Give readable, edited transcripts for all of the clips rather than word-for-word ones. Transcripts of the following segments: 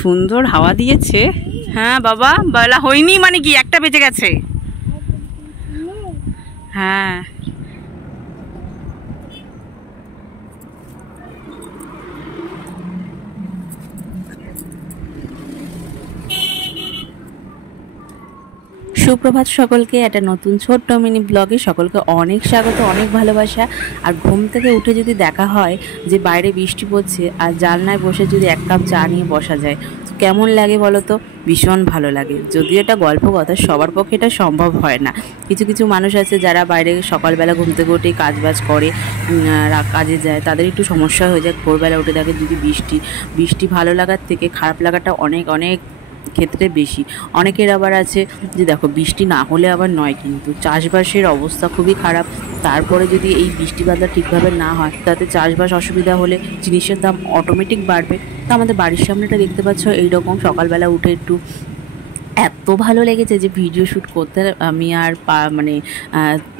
সুন্দর হাওয়া দিয়েছে। হ্যাঁ বাবা, বেলা হয়নি মানে কি, একটা বেজে গেছে। হ্যাঁ সুপ্রভাত সকলকে, একটা নতুন ছোট্ট মিনি ব্লগে সকলকে অনেক স্বাগত, অনেক ভালোবাসা। আর ঘুম থেকে উঠে যদি দেখা হয় যে বাইরে বৃষ্টি পড়ছে আর জানলায় বসে যদি এক কাপ চা নিয়ে বসা যায়, কেমন লাগে বলো তো? ভীষণ ভালো লাগে। যদিও এটা গল্প কথা, সবার পক্ষে এটা সম্ভব হয় না। কিছু কিছু মানুষ আছে যারা বাইরে সকালবেলা ঘুম থেকে উঠে কাজবাজ করে, কাজে যায়, তাদের একটু সমস্যা হয়ে যায়। ভোরবেলা উঠে দেখে যদি বৃষ্টি ভালো লাগার থেকে খারাপ লাগাটা অনেক অনেক ক্ষেত্রে বেশি। অনেকের আবার আছে যে দেখো বৃষ্টি না হলে আবার নয়, কিন্তু চাষবাসের অবস্থা খুবই খারাপ। তারপরে যদি এই বৃষ্টি বাদলা ঠিকভাবে না হয়, তাতে চাষবাস অসুবিধা হলে জিনিসের দাম অটোমেটিক বাড়বে। তো আমাদের বাড়ির সামনেটা দেখতে পাচ্ছ এইরকম, সকালবেলা উঠে একটু এত ভালো লেগেছে যে ভিডিও শ্যুট করতে আমি আর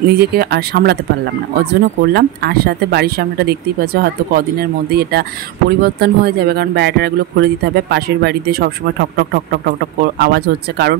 নিজেকে আর সামলাতে পারলাম না, ওর জন্য করলাম। আর সাথে বাড়ির সামনেটা দেখতেই পাচ্ছ, হয়তো কদিনের মধ্যেই এটা পরিবর্তন হয়ে যাবে, কারণ ব্যাটারাগুলো খুলে দিতে হবে। পাশের বাড়িতে সবসময় ঠক ঠক ঠক ঠক ঠক ঠক আওয়াজ হচ্ছে, কারণ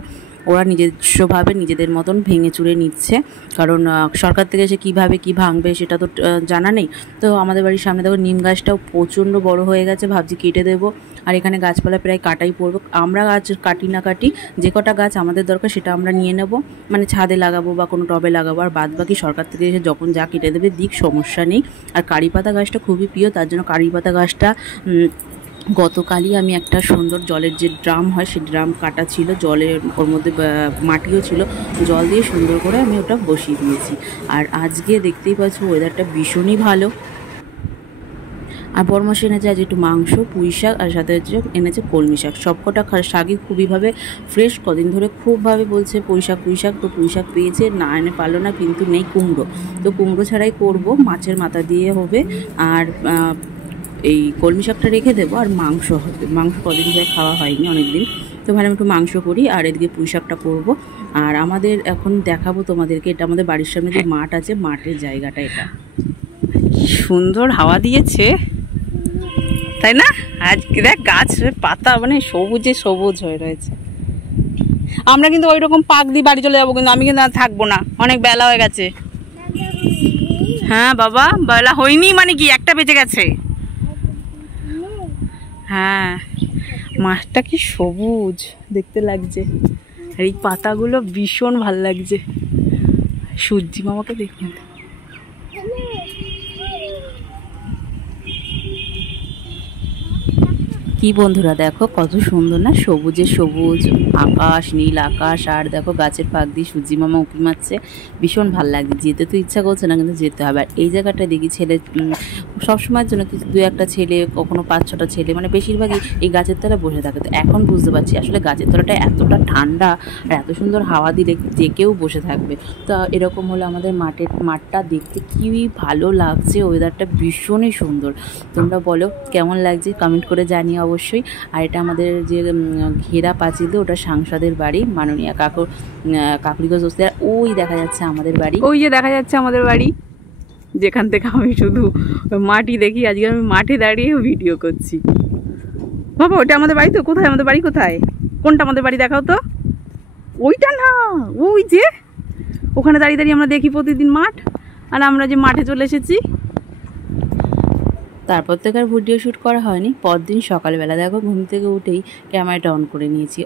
ওরা নিজস্বভাবে নিজেদের মতন ভেঙে চুরে নিচ্ছে। কারণ সরকার থেকে এসে কীভাবে কী ভাঙবে সেটা তো জানা নেই। তো আমাদের বাড়ির সামনে দেখো নিম গাছটাও প্রচণ্ড বড় হয়ে গেছে, ভাবছি কেটে দেবো। আর এখানে গাছপালা প্রায় কাটাই পড়বো। আমরা গাছ কাটি না কাটি, যে কটা গাছ আমাদের দরকার সেটা আমরা নিয়ে নেব, মানে ছাদে লাগাবো বা কোনো টবে লাগাবো। আর বাদ বাকি সরকার থেকে এসে যখন যা কেটে দেবে দিক, সমস্যা নেই। আর কারি পাতা গাছটা খুবই প্রিয়, তার জন্য কারি পাতা গাছটা গতকালই আমি একটা সুন্দর জলের যে ড্রাম হয় সেই ড্রাম কাটা ছিল, জলের ওর মধ্যে মাটিও ছিল, জল দিয়ে সুন্দর করে আমি ওটা বসিয়ে দিয়েছি। আর আজকে দেখতেই পাচ্ছ ওয়েদারটা ভীষণই ভালো। আর বরমাসে এনেছে আজ একটু মাংস, পুঁই শাক, আর সাথে এনেছে কলমি শাক। সবকটা শাকই খুবইভাবে ফ্রেশ, কদিন ধরে খুবভাবে বলছে পুঁই শাক। তো পুঁই শাক পেয়েছে, না এনে পারলো না, কিন্তু নেই কুমড়ো। তো কুমড়ো ছাড়াই করব, মাছের মাথা দিয়ে হবে। আর এই কলমি শাকটা রেখে দেবো, আর মাংস হবে। মাংস কদিন ধরে খাওয়া হয়নি, অনেকদিন। তো ভালো একটু মাংস করি, আর এদিকে পুঁই শাকটা করবো। আর আমাদের এখন দেখাবো তোমাদেরকে, এটা আমাদের বাড়ির সামনে যে মাঠ আছে, মাঠের জায়গাটা এটা। সুন্দর হাওয়া দিয়েছে, তাই না? আজকে দেখ গাছ পাতা মানে সবুজে সবুজ হয়ে রয়েছে। আমরা কিন্তু ওই রকম পাক দিয়ে বাড়ি চলে যাবো, কিন্তু আমি কিন্তু আর থাকবো না, অনেক বেলা হয়ে গেছে। হ্যাঁ বাবা, বেলা হয়নি মানে কি, একটা বেজে গেছে। হ্যাঁ, মাঠটা কি সবুজ দেখতে লাগছে, আর এই পাতাগুলো ভীষণ ভাল লাগছে। সূর্যি মামাকে দেখুন। কি বন্ধুরা দেখো কত সুন্দর না, সবুজে সবুজ আকাশ, নীল আকাশ, আর দেখো গাছের ফাঁক দিয়ে সূর্যি মামা উঁকি মারছে। ভীষণ ভালো লাগছে, যেতে তো ইচ্ছা করছে না, কিন্তু যেতে হবে। আর এই জায়গাটা দেখি ছেলে সবসময়ের জন্য কিছু দু একটা ছেলে, কখনো 5-6টা ছেলে, মানে বেশিরভাগই এই গাছের তলায় বসে থাকে। তো এখন বুঝতে পারছি আসলে গাছের তলাটা এতটা ঠান্ডা, আর এত সুন্দর হাওয়া দিলে যে কেউ বসে থাকবে। তো এরকম হলো আমাদের মাঠটা দেখতে কি ভালো লাগছে, ওয়েদারটা ভীষণই সুন্দর। তোমরা বলো কেমন লাগছে, কমেন্ট করে জানিও অবশ্যই। আর এটা আমাদের যে ঘেরা পাঁচিল, ওটা সাংসদের বাড়ি, মাননীয় কাকুরিগঞ্জ বস্তি। আর ওই দেখা যাচ্ছে আমাদের বাড়ি, ওই যে দেখা যাচ্ছে আমাদের বাড়ি, যেখান থেকে আমি শুধু মাটি দেখি। আজকে আমি মাঠে দাঁড়িয়ে ভিডিও করছি। বাবা ওটা আমাদের বাড়ি তো? কোথায় আমাদের বাড়ি, কোথায়, কোনটা আমাদের বাড়ি দেখাও তো। ওইটা না, ওই যে ওখানে দাঁড়িয়ে দাঁড়িয়ে আমরা দেখি প্রতিদিন মাঠ। আর আমরা যে মাঠে চলে এসেছি। তারপর থেকে আর ভিডিও শ্যুট করা হয়নি। পরদিন সকালবেলা দেখো ঘুম থেকে উঠেই ক্যামেরাটা অন করে নিয়েছি।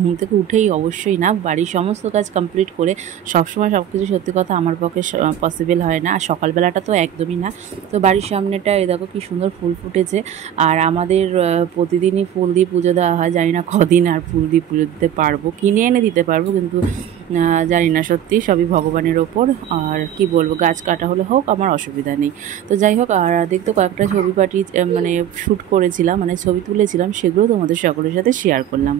ঘুম থেকে উঠেই, অবশ্যই না, বাড়ির সমস্ত কাজ কমপ্লিট করে। সবসময় সব কিছু সত্যি কথা আমার পক্ষে পসিবল হয় না, আর সকালবেলাটা তো একদমই না। তো বাড়ির সামনেটা এই দেখো কি সুন্দর ফুল ফুটেছে। আর আমাদের প্রতিদিনই ফুল দিয়ে পুজো দেওয়া হয়, জানি না কদিন আর ফুল দিয়ে পুজো দিতে পারবো, কিনে এনে দিতে পারবো, কিন্তু জানি না, সত্যি সবই ভগবানের ওপর। আর কি বলবো, গাছ কাটা হলে হোক, আমার অসুবিধা নেই। তো যাই হোক, আর দেখতে কয়েকটা ছবি মানে শ্যুট করেছিলাম, মানে ছবি তুলেছিলাম, সেগুলো তোমাদের সকলের সাথে শেয়ার করলাম।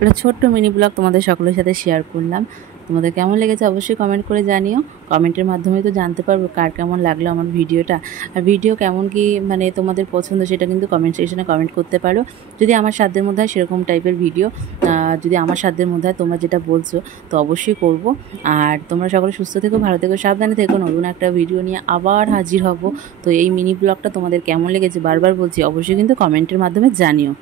একটা ছোট্ট মিনি ব্লগ তোমাদের সকলের সাথে শেয়ার করলাম। তোমাদের কেমন লেগেছে অবশ্যই কমেন্ট করে জানিও। কমেন্টের মাধ্যমে তো জানতে পারবো কার কেমন লাগলো আমার ভিডিওটা। আর ভিডিও কেমন কি মানে তোমাদের পছন্দ, সেটা কিন্তু কমেন্ট সেকশনে কমেন্ট করতে পারো। যদি আমার সাধ্যের মধ্যে হয় সেরকম টাইপের ভিডিও, যদি আমার সাধ্যের মধ্যে হয়, তোমরা যেটা বলছো তো অবশ্যই করব। আর তোমরা সকলে সুস্থ থেকো, ভালো থেকো, সাবধানে থেকো। নতুন একটা ভিডিও নিয়ে আবার হাজির হব। তো এই মিনি ব্লগটা তোমাদের কেমন লেগেছে বারবার বলছি, অবশ্যই কিন্তু কমেন্টের মাধ্যমে জানিও।